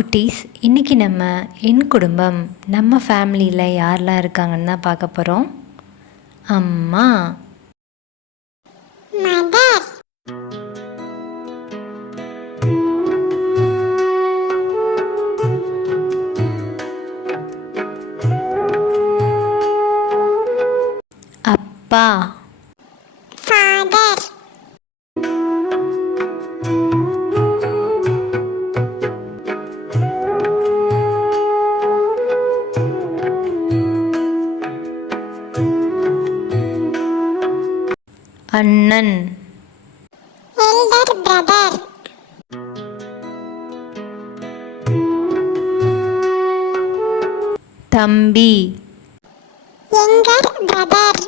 குட்டீஸ், இன்றைக்கி நம்ம என் குடும்பம் நம்ம ஃபேமிலியில் யாரெலாம் இருக்காங்கன்னு தான் பார்க்க போகிறோம். அம்மா, மதர், அப்பா, ஃபாதர், அண்ணன், எல்டர் பிரதர், தம்பி, யங்கர் பிரதர்,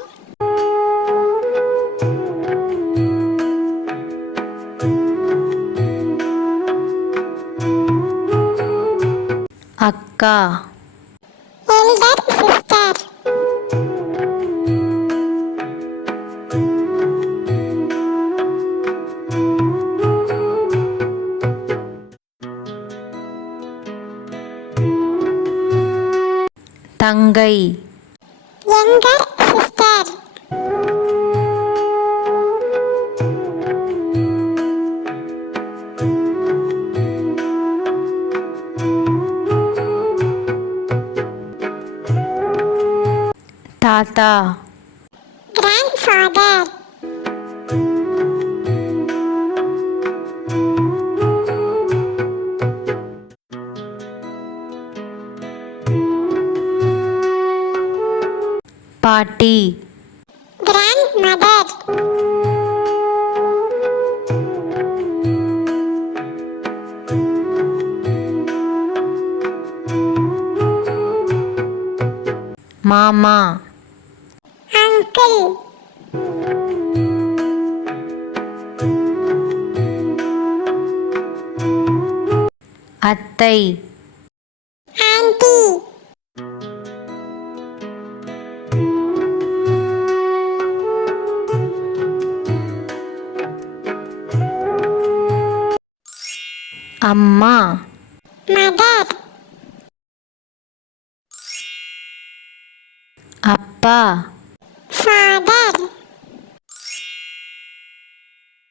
அக்கா, எல்டர் சிஸ்டர், தங்கை, யங்கர் சிஸ்டர், தாத்தா, கிராண்ட்ஃபாதர், பாட்டி, கிராண்ட்மதர், மாமா, அங்கிள், அத்தை, ஆன்ட்டி, அம்மா, மதர், அப்பா, ஃபாதர்,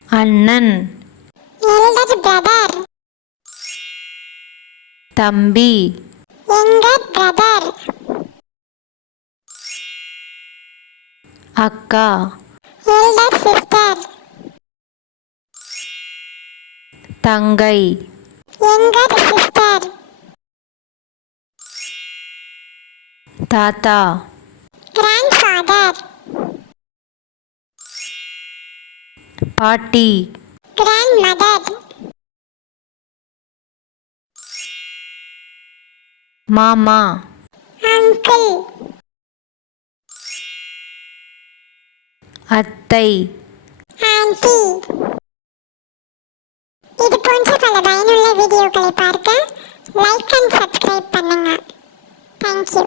அண்ணன், எல்டர் பிரதர், தம்பி, யங்கர் பிரதர், அக்கா, எல்டர் சிஸ்டர், தங்கை, யங்கர் சிஸ்டர், தாத்தா, கிராண்ட்ஃபாதர், பாட்டி, கிராண்ட்மதர், மாமா, அங்கிள், அத்தை. ஆன்ட்டி. இது போன்ற பல பயனுள்ள வீடியோக்களை பார்க்க லைக் அண்ட் சப்ஸ்கிரைப் பண்ணுங்க. தேங்க்யூ.